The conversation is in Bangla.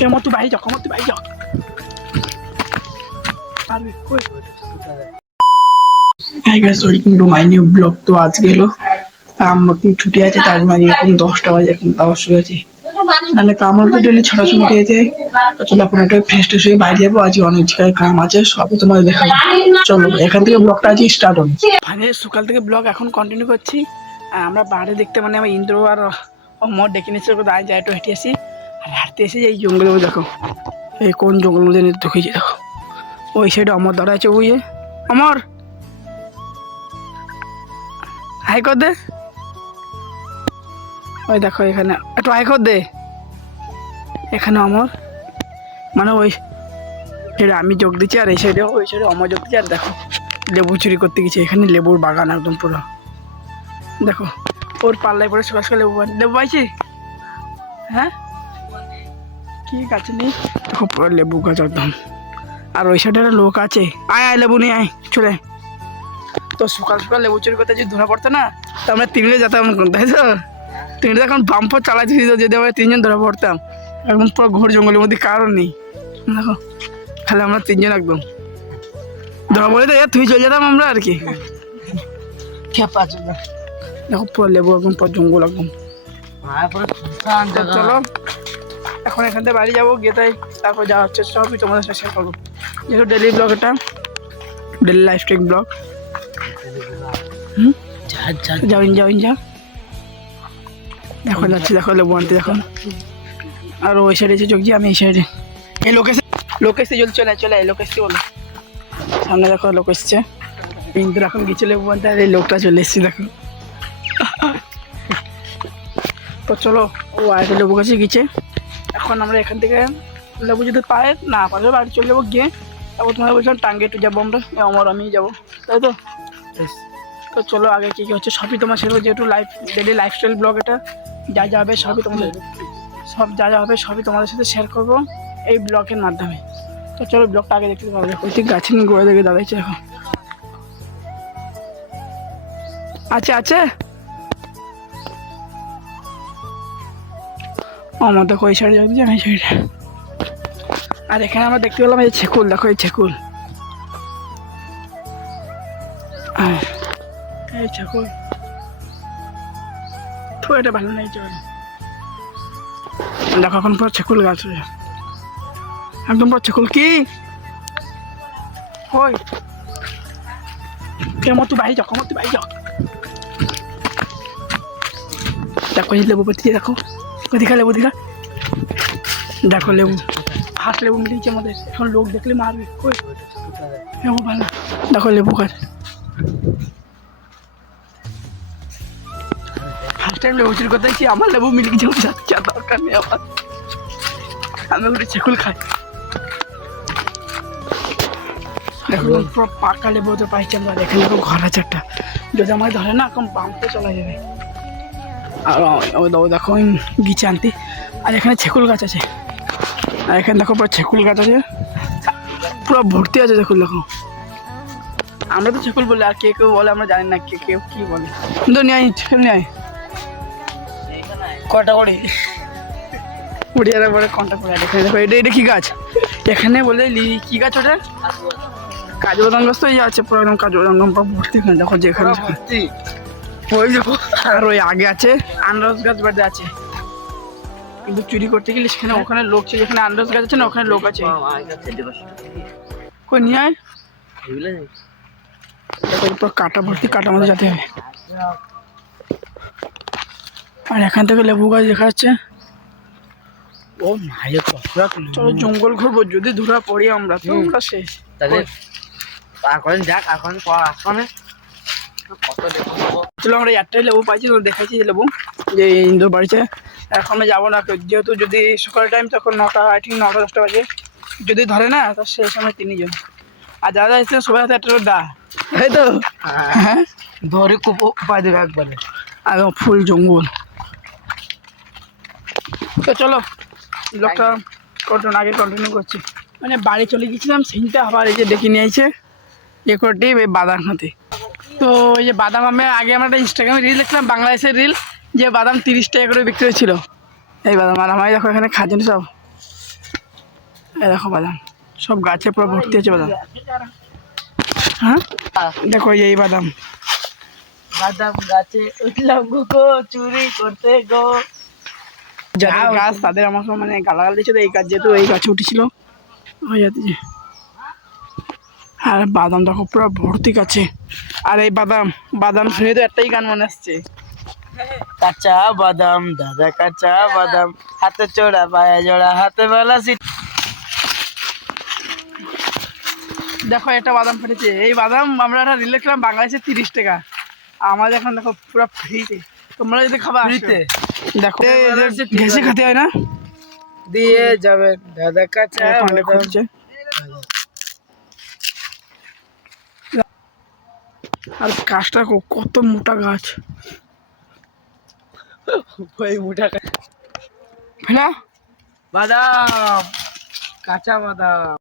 কেমন তুই বাড়ি যাও কেমন তুই বাড়ি যাও পারবি কই hi guys welcome to my new vlog তো আজকে এলো আমার ছুটি আছে তার মানে এখন দশটা বাজে এখন তাও শুয়ে আছি। নাহলে কাম তো ডেলি ছটা সময় উঠে যেতে তো চলো এখন একটা ফ্রেশ ট্রেশ হয়ে বাইরে যাব। আজকে অনেক জায়গায় কাম আছে সবই তোমাদের দেখাবো। চলো এখান থেকে ব্লগটা আজকে স্টার্ট হবে। মানে সকাল থেকে ব্লগ এখন কন্টিনিউ করছি। আর আমরা বাইরে দেখতে মানে আমার ইন্দ্র আর মর ডেকে নিচ্ছে ওকে দাঁড়িয়ে যায় একটু হেঁটে আসি। হাঁটতে এসে এই জঙ্গলে ওই দেখো। এই কোন জঙ্গল মধ্যে ঢুকেছি দেখো ওই সাইডে অমর দাঁড়া আছে ওই। অমর হাই কর দে। ওই দেখো এখানে। একটু হাই কর দে। এখানে অমর মানে ওই সাইডে আমি যোগ দিচ্ছি আর এই সাইডে ওই সাইডে অমর যোগ দিচ্ছি। আর দেখো, লেবু চুরি করতে গেছে। এখানে লেবুর বাগান একদম পুরো। দেখো, ওর পাল্লায় পরে সকাল সকাল লেবু লেবু পাইছি? হ্যাঁ? কি গাছে নেই? দেখো পুরো লেবু গাছ একদম আর ওই সাইডে একটা লোক আছে। আয় আয় লেবু নিয়ে আয় চলে। তো সকাল সকাল লেবু চুরি করতে যদি ধরা পড়তো না তো আমরা তিনজনে যেতাম তাই তো? তিনটে এখন বাম্পার চালাচ্ছি তো যদি আমরা তিনজন ধরা পড়তাম একদম পুরো ঘোর জঙ্গলের মধ্যে কারণ নেই। দেখো খালি আমরা তিনজন একদম। ধরা পড়ে তো তুই চলে যেতাম আমরা আর কি। দেখো পুরো লেবু একদম পুরো জঙ্গল একদম। চলো। এখন এখান থেকে বাড়ি যাব গিয়ে তাই তারপর যা হচ্ছে। সবই তোমাদের সাথে শেয়ার করব। যেহেতু ডেলি ব্লগ এটা ডেলি লাইফ স্টাইল ব্লগ হুম? যাও ইন যাও ইন যাও। দেখো যাচ্ছি দেখো লেবু আনতে দেখো। আর ওই সাইডে যে চোখ আমি এই সাইডে এই লোক এসে লোক এসে জল চলে চলে আয়, লোক এসছে বলো। সামনে দেখো লোক এসছে। ইন্দুর এখন গেছে লেবু আনতে আর এই লোকটা চলে এসছে দেখো। তো চলো ও আরেকটা লেবু গাছে গেছে। এখন আমরা এখান থেকে লেবু যদি পাই না পারে বাড়ি চলে যাব গিয়ে তারপর তোমাদের বলছিলাম টাঙ্গে একটু যাব আমরা আমার আমি যাব। তাই তো? তো চলো আগে কী কী হচ্ছে সবই তোমার সেরকম যেহেতু লাইফ ডেলি লাইফস্টাইল ব্লগ এটা যা যা হবে সবই তোমাদের সব যা যা হবে সবই তোমাদের সাথে শেয়ার করব এই ব্লগের মাধ্যমে। তো চলো ব্লগটা আগে দেখতে পাবো ওই ঠিক নিয়ে গোড়া দেখে দাঁড়াইছে এখন। আছে আছে? আমার দেখো ওই সাইডে যাবে এই সাইডে। আর এখানে আমরা দেখতে পেলাম এই ছেকুল, দেখো এই ছেকুল। এই ছেকুল। তো এটা ভালো নেই চল দেখো, এখন পুরো ছেকুল গাছ একদম পুরো ছেকুল কি? ওই। কেমন তুই বাড়ি যাও, কেমন তুই বাড়ি যাও। দেখো, এই লেবু পাতি দেখো। ওদিকে লেবু দিঘা দেখো লেবু হাত লেবু মিলিয়েছে আমাদের এখন লোক দেখলে মারবে কই লেবু ভালো দেখো লেবু গাছ ফার্স্ট টাইম লেবু চুরি করতে আমার লেবু মিলে গেছে যাচ্ছে দরকার নেই আমার আমি ওটা চেকুল খাই দেখো পুরো পাকা লেবু তো পাইছি আমরা দেখো ঘর আছে একটা যদি আমার ধরে না এখন বামতে চলে যাবে আর দেখো গিচে আনতে। আর এখানে ছেকুল গাছ আছে। আর এখানে দেখো, পুরো ছেকুল গাছ আছে। পুরো ভর্তি আছে দেখুন দেখো। আমরা তো ছেকুল বলি, আর কে কেউ বলে, আমরা জানি না কে কেউ কি বলে। কিন্তু নিয়ে ছেকুল নিয়ে কটা করে? উড়িয়ার পরে কন্ট্যাক্ট করে? এখানে দেখো, এটা এটা কি গাছ? এখানে বলে কি গাছ ওটা? কাজু বাদাম গাছ তো এই আছে, পুরো একদম কাজু বাদাম ভর্তি এখানে, দেখো যেখানে। ওই দেখো আর ওই আগে আছে আনারস গাছ বাড়িতে আছে। কিন্তু চুরি করতে গেলে সেখানে ওখানে লোক ছিল যেখানে আনারস গাছ আছে না ওখানে লোক আছে। কই নিয়ে আয়। পুরো কাটা ভর্তি কাটা মধ্যে যেতে হবে আর এখান থেকে লেবু গাছ দেখা যাচ্ছে। ও মায়ের কতটা চলো জঙ্গল ঘুরবো যদি ধরা পড়ি আমরা তো আমরা শেষ। তাহলে আর কদিন যাক পর আসবে চলো আমরা একটাই লেবু পাইছি তো দেখাইছি যে লেবু যে ইন্দোর বাড়িতে এখন আমি যাব না তো যেহেতু যদি সকাল টাইম তখন নটা আই থিঙ্ক নটা দশটা বাজে। যদি ধরে না তো সেই সময় তিনজন আর যারা এসে সবাই হাতে একটা দা। তাই তো? হ্যাঁ। ধরে খুব উপায় দেবে একবারে। একদম ফুল জঙ্গল। তো চলো ব্লগটা কন্টিনিউ আগে কন্টিনিউ করছি। মানে বাড়ি চলে গেছিলাম সেইটা আবার এই যে ডেকে নিয়েছে এ এই বাদাম হাতে। তো এই যে বাদাম আমি আগে আমরা একটা ইনস্টাগ্রামে রিল দেখলাম বাংলাদেশের রিল যে বাদাম তিরিশ টাকা করে বিক্রি হয়েছিল। এই বাদাম আর আমি দেখো এখানে খাজনি সব। এই দেখো বাদাম সব গাছে পুরো ভর্তি আছে বাদাম। হ্যাঁ? দেখো এই বাদাম। বাদাম গাছে উঠলাম গো চুরি করতে গো। যাদের গাছ তাদের আমার সঙ্গে মানে গালাগাল দিচ্ছে এই গাছ যেহেতু এই গাছে উঠেছিল। হয়ে যাচ্ছে আর বাদাম দেখো পুরো ভর্তি কাছে। আর এই বাদাম বাদাম শুনে তো একটাই গান মনে আসছে। কাঁচা বাদাম দাদা কাঁচা বাদাম হাতে চোড়া পায়ে জোড়া হাতে বেলা সিট। দেখো একটা বাদাম ফেটেছে। এই বাদাম আমরা একটা রিলে খেলাম বাংলাদেশে তিরিশ টাকা। আমাদের এখন দেখো পুরো ফ্রিতে তোমরা যদি খাবার ফ্রিতে? দেখো ঘেসে খেতে হয় না? দিয়ে যাবেন দাদা কাঁচা এখন অনেক বাদাম হচ্ছে। আর গাছটা কত মোটা গাছ। ওই গাছ। না বাদাম কাঁচা বাদাম।